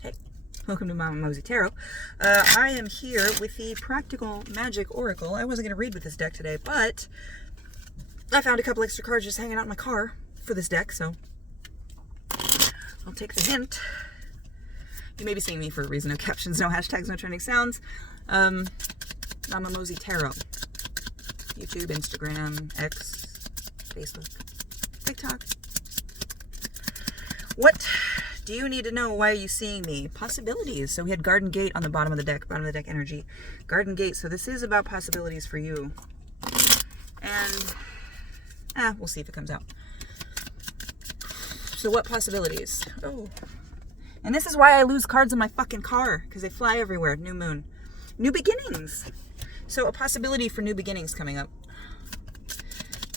Hey, welcome to Mama Mosey Tarot. I am here with the Practical Magic Oracle. I wasn't going to read with this deck today, but I found a couple extra cards just hanging out in my car for this deck, so I'll take the hint. You may be seeing me for a reason. No captions, no hashtags, no trending sounds. Mama Mosey Tarot. YouTube, Instagram, X, Facebook, TikTok. What do you need to know? Why are you seeing me? Possibilities. So we had Garden Gate on the bottom of the deck energy. Garden Gate. So this is about possibilities for you. And we'll see if it comes out. So what possibilities? Oh. And this is why I lose cards in my fucking car, because they fly everywhere. New moon. New beginnings. So a possibility for new beginnings coming up.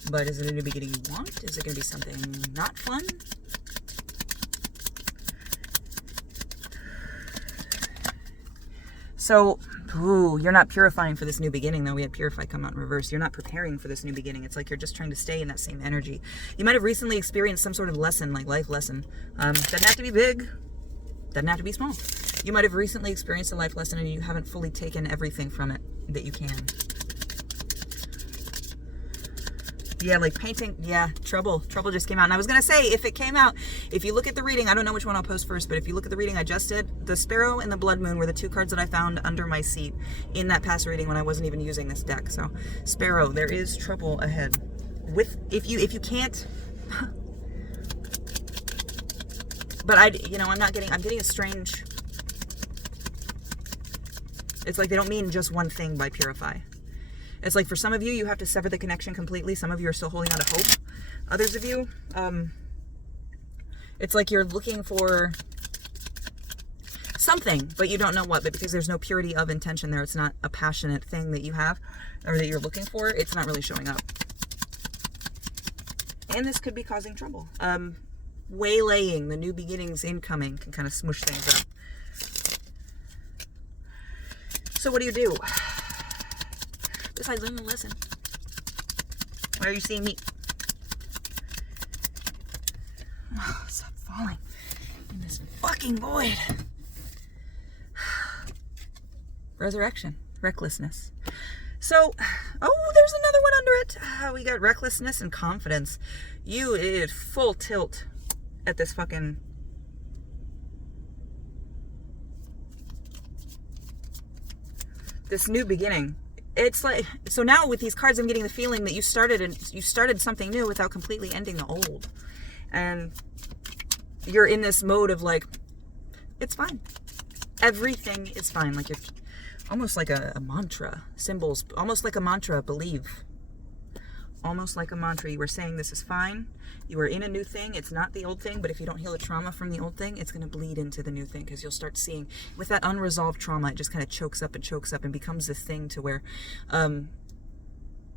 But is it a new beginning you want? Is it going to be something not fun? So, you're not purifying for this new beginning, though. We had Purify come out in reverse. You're not preparing for this new beginning. It's like you're just trying to stay in that same energy. You might have recently experienced some sort of lesson, like life lesson. Doesn't have to be big. Doesn't have to be small. You might have recently experienced a life lesson and you haven't fully taken everything from it that you can. Yeah, like painting. Yeah, trouble. Trouble just came out. And I was going to say, if it came out, if you look at the reading, I don't know which one I'll post first, but if you look at the reading I just did, the Sparrow and the Blood Moon were the two cards that I found under my seat in that past reading when I wasn't even using this deck. So, Sparrow, there is trouble ahead. If you can't, but I'm getting a strange, it's like they don't mean just one thing by Purify. It's like for some of you, you have to sever the connection completely. Some of you are still holding on to hope. Others of you, it's like you're looking for something, but you don't know what. But because there's no purity of intention there, it's not a passionate thing that you have or that you're looking for, it's not really showing up. And this could be causing trouble. Waylaying, the new beginnings incoming can kind of smush things up. So what do you do? Besides learn the lesson. Why are you seeing me? Oh, stop falling in this fucking void. Resurrection. Recklessness. So, there's another one under it. We got recklessness and confidence. You is full tilt at this fucking... this new beginning. It's like, so now with these cards, I'm getting the feeling that you started something new without completely ending the old. And you're in this mode of like, it's fine. Everything is fine. Like it's almost like a mantra. Symbols, almost like a mantra, believe. Almost like a mantra. You were saying this is fine. You are in a new thing. It's not the old thing, but if you don't heal the trauma from the old thing, it's going to bleed into the new thing because you'll start seeing with that unresolved trauma, it just kind of chokes up and becomes this thing to where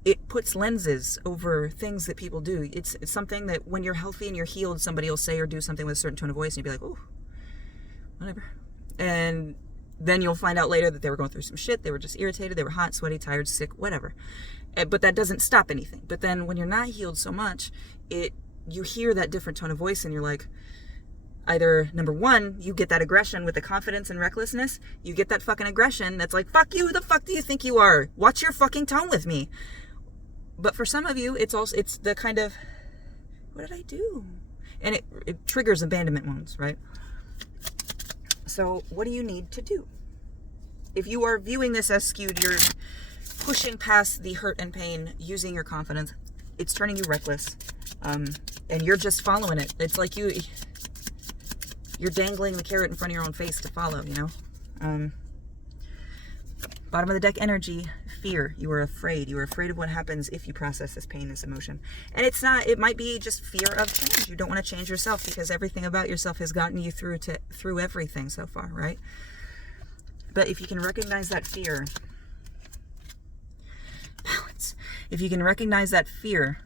it puts lenses over things that people do. It's something that when you're healthy and you're healed, somebody will say or do something with a certain tone of voice and you'll be like, oh, whatever. And then you'll find out later that they were going through some shit. They were just irritated. They were hot, sweaty, tired, sick, whatever. But that doesn't stop anything. But then when you're not healed so much, you hear that different tone of voice and you're like, either number one, you get that aggression with the confidence and recklessness. You get that fucking aggression that's like, fuck you, who the fuck do you think you are? Watch your fucking tone with me. But for some of you, it's the kind of, what did I do? And it triggers abandonment wounds, right? So what do you need to do? If you are viewing this as skewed, you're pushing past the hurt and pain, using your confidence. It's turning you reckless. And you're just following it. It's like you're dangling the carrot in front of your own face to follow, you know? Bottom of the deck energy, fear. You were afraid. You were afraid of what happens if you process this pain, this emotion. And it might be just fear of change. You don't want to change yourself because everything about yourself has gotten you through everything so far, right? But if you can recognize that fear, balance. If you can recognize that fear,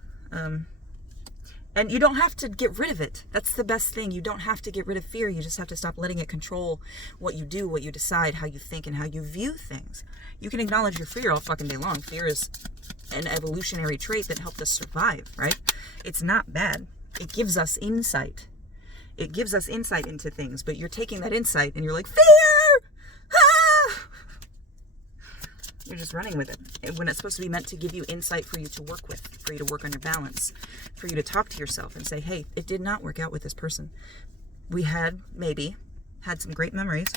and you don't have to get rid of it. That's the best thing. You don't have to get rid of fear. You just have to stop letting it control what you do, what you decide, how you think, and how you view things. You can acknowledge your fear all fucking day long. Fear is an evolutionary trait that helped us survive, right? It's not bad. It gives us insight. it gives us insight into things, but you're taking that insight and you're like, fear! Ah! You're just running with it. When it's supposed to be meant to give you insight for you to work with, for you to work on your balance, for you to talk to yourself and say, hey, it did not work out with this person. We had some great memories.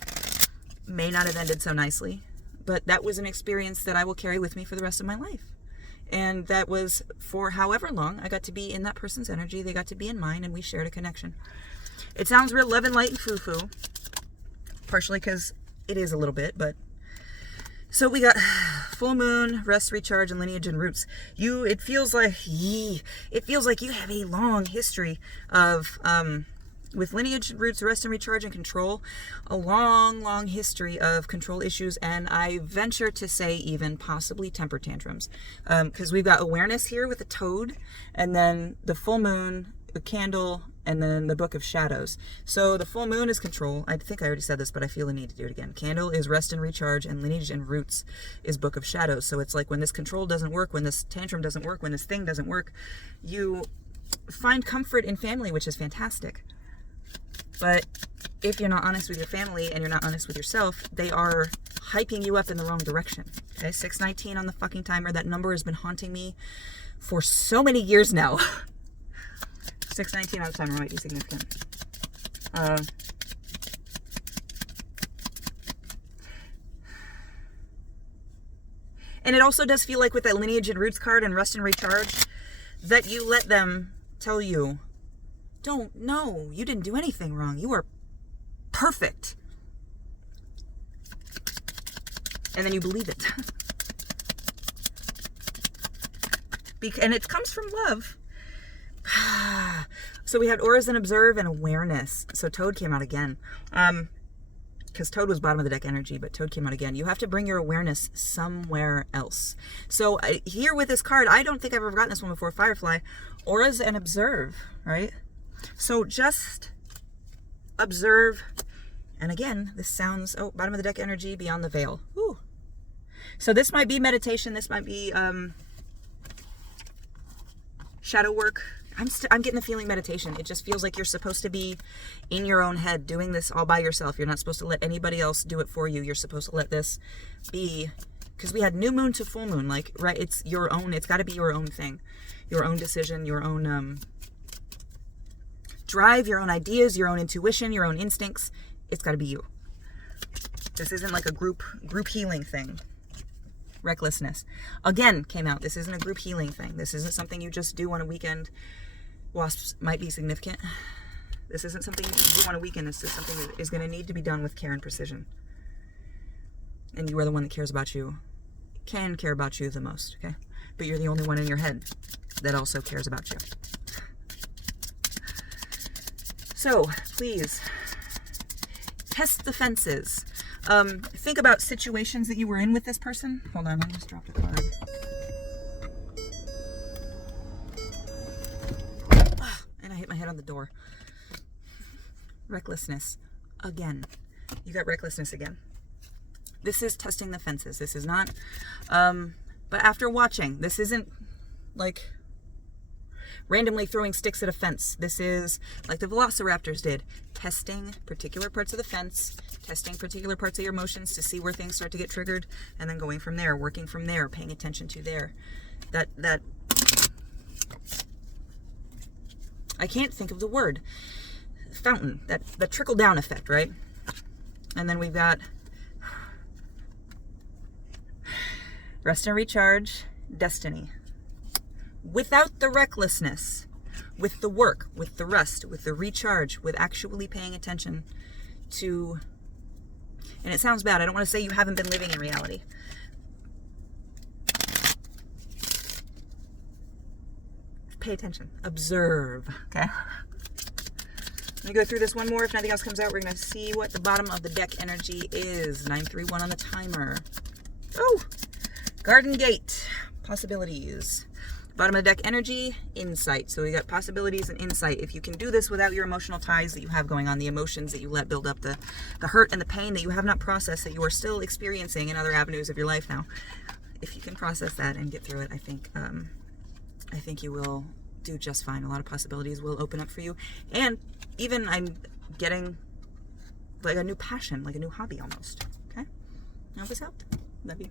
May not have ended so nicely, but that was an experience that I will carry with me for the rest of my life. And that was for however long I got to be in that person's energy. They got to be in mine, and we shared a connection. It sounds real love and light and foo-foo, partially because it is a little bit, but so we got full moon, rest, recharge, and lineage and roots. It feels like you have a long history of, with lineage, roots, rest and recharge, and control, a long history of control issues, and I venture to say even possibly temper tantrums, because we've got awareness here with the toad, and then the full moon, the candle, and then the book of shadows. So the full moon is control. I think I already said this, but I feel the need to do it again. Candle is rest and recharge, and lineage and roots is book of shadows. So it's like when this control doesn't work, when this tantrum doesn't work, when this thing doesn't work, you find comfort in family, which is fantastic. But if you're not honest with your family and you're not honest with yourself, they are hyping you up in the wrong direction. Okay, 619 on the fucking timer. That number has been haunting me for so many years now. 619 on the timer might be significant. And it also does feel like with that lineage and roots card and rest and recharge, that you let them tell you, no, you didn't do anything wrong. You are perfect. And then you believe it. And it comes from love. So we had auras and observe and awareness. So Toad came out again. Because Toad was bottom of the deck energy, but Toad came out again. You have to bring your awareness somewhere else. So here with this card, I don't think I've ever gotten this one before, Firefly. Auras and observe, right? So just observe. And again, this sounds, bottom of the deck energy, beyond the veil. Ooh. So this might be meditation. This might be shadow work. I'm getting the feeling meditation. It just feels like you're supposed to be in your own head doing this all by yourself. You're not supposed to let anybody else do it for you. You're supposed to let this be, because we had new moon to full moon, like, right? It's your own, it's got to be your own thing, your own decision, your own drive, your own ideas, your own intuition, your own instincts. It's got to be you. This isn't like a group healing thing. Recklessness again came out. This isn't a group healing thing. This isn't something you just do on a weekend. Wasps might be significant. This isn't something you just do on a weekend. This is something that is going to need to be done with care and precision. And you are the one that cares about you, can care about you the most, okay? But you're the only one in your head that also cares about you. So please test the fences. Think about situations that you were in with this person. Hold on, I just dropped a card. And I hit my head on the door. Recklessness. Again. You got recklessness again. This is testing the fences. This is not, but after watching, this isn't like randomly throwing sticks at a fence. This is like the velociraptors did, testing particular parts of the fence, testing particular parts of your emotions to see where things start to get triggered, and then going from there, working from there, paying attention to there. That I can't think of the word. Fountain, that trickle down effect, right? And then we've got rest and recharge, destiny. Without the recklessness, with the work, with the rest, with the recharge, with actually paying attention to, and it sounds bad, I don't want to say you haven't been living in reality. Pay attention. Observe. Okay? Let me go through this one more. If nothing else comes out, we're going to see what the bottom of the deck energy is. 931 on the timer. Oh! Garden Gate. Possibilities. Bottom of the deck energy, insight. So we got possibilities and insight. If you can do this without your emotional ties that you have going on, the emotions that you let build up, the hurt and the pain that you have not processed, that you are still experiencing in other avenues of your life now. If you can process that and get through it, I think you will do just fine. A lot of possibilities will open up for you. And even I'm getting like a new passion, like a new hobby almost. Okay? I hope this helped. Love you.